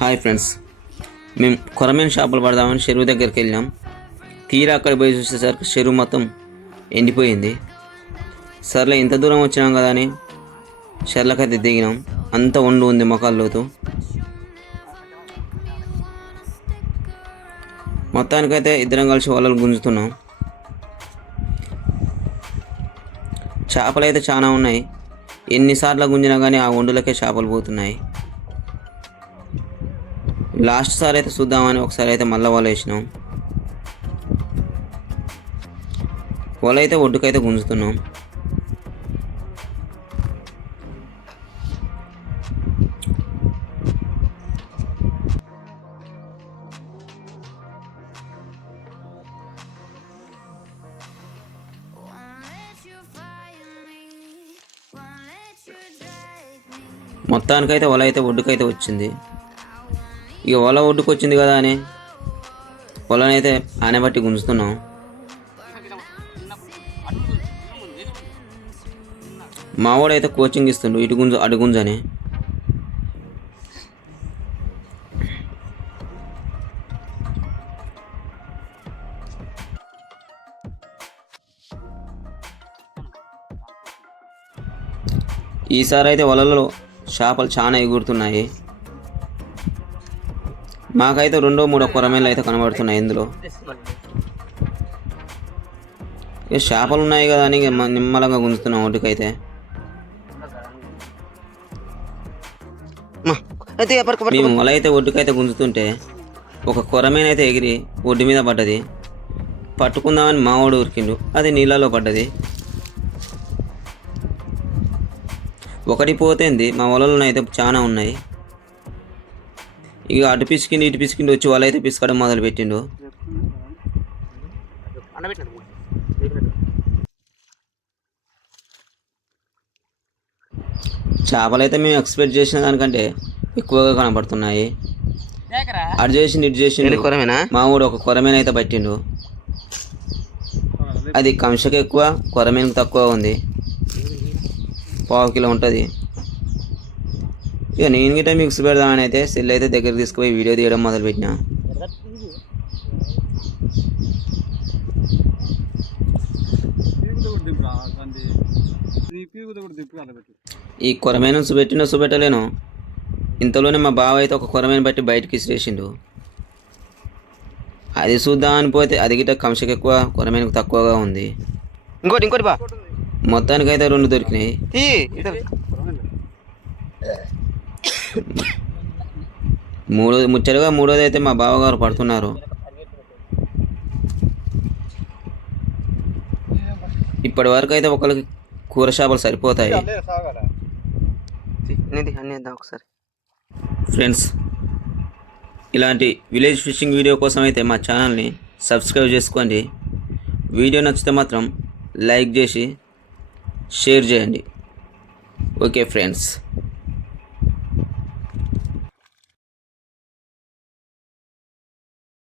Hi friends మేము కొరమైన షాపులు పడదామని చెరువు దగ్గరికి వెళ్ళాం. తీరా అక్కడ పోయి చూసేసరికి చెరువు మొత్తం ఎండిపోయింది. సర్లే ఇంత దూరం వచ్చినాం కదా అని చెర్లకైతే దిగినాం. అంత వండు ఉంది మొక్కల్లోతు మొత్తానికైతే ఇద్దరం కలిసి వలలు గుంజుతున్నాం. చేపలు అయితే చాలా ఉన్నాయి. ఎన్నిసార్లు గుంజినా కానీ ఆ వండులకే చేపలు పోతున్నాయి. లాస్ట్ సారి అయితే చూద్దామని ఒకసారి అయితే మళ్ళీ వల వేసినాం. వల అయితే ఒడ్డుకైతే గుంజుతున్నాం. మొత్తానికైతే వల అయితే ఒడ్డుకైతే వచ్చింది. ఇక వల ఒడ్డుకు వచ్చింది కదా అని వలనైతే ఆనబట్టి గుంజుతున్నాం. మావాడైతే కోచింగ్ ఇస్తుండు ఇటు గుంజు అటు గుంజని ఈసారి అయితే వలలలో చేపలు చాలా ఎగురుతున్నాయి. మాకైతే రెండో మూడో కొరమేలు అయితే కనబడుతున్నాయి ఇందులో. ఇక చేపలు ఉన్నాయి కదా అని నిమ్మలంగా గుంజుతున్నాం ఒడ్డుకైతే. మేము వల అయితే ఒడ్డుకైతే గుంజుతుంటే ఒక కొరమేనైతే ఎగిరి ఒడ్డు మీద పడ్డది. పట్టుకుందామని మావాడు ఉరికిండు. అది నీళ్ళలో పడ్డది. ఒకటి పోతేంది మా వలలో అయితే చాలా ఉన్నాయి. ఇక అటు పిసికిండి ఇటు పిసికిండి వచ్చి వల అయితే పిసకడం మొదలు పెట్టిండు చేపలు అయితే మేము ఎక్స్పెక్ట్ చేసిన దానికంటే ఎక్కువగా కనబడుతున్నాయి. అటు చేసి ఇటు చేసి కొరమేనా? మా ఊడు ఒక కొరమేన అయితే పట్టిండు. అది కంశకు ఎక్కువ కొరమేనకు తక్కువ ఉంది. పావు కిలో ఉంటుంది. ఇక నేను గిట్ట మిక్స్ పెడదామని అయితే సెల్ అయితే దగ్గర తీసుకుపోయి వీడియో తీయడం మొదలుపెట్టిన. ఈ కొరమైన పెట్టిన చూపెట్టలేను ఇంతలోనే మా బావ అయితే ఒక కొరమైన బట్టి బయటకి ఇసిరేసిండు. అది చూద్దామని పోతే అది గిట్ట కంశకు ఎక్కువ కొరమేనకు తక్కువగా ఉంది. ఇంకోటి ఇంకోటి బా. మొత్తానికైతే రెండు దొరికినాయి. మూడో ముచ్చటగా మూడోది అయితే మా బావగారు పడుతున్నారు. ఇప్పటి వరకు అయితే ఒకరికి కూర చేపలు సరిపోతాయి. ఒకసారి. ఫ్రెండ్స్ ఇలాంటి విలేజ్ ఫిషింగ్ వీడియో కోసం అయితే మా ఛానల్ని సబ్స్క్రైబ్ చేసుకోండి. వీడియో నచ్చితే మాత్రం లైక్ చేసి షేర్ చేయండి. Okay friends.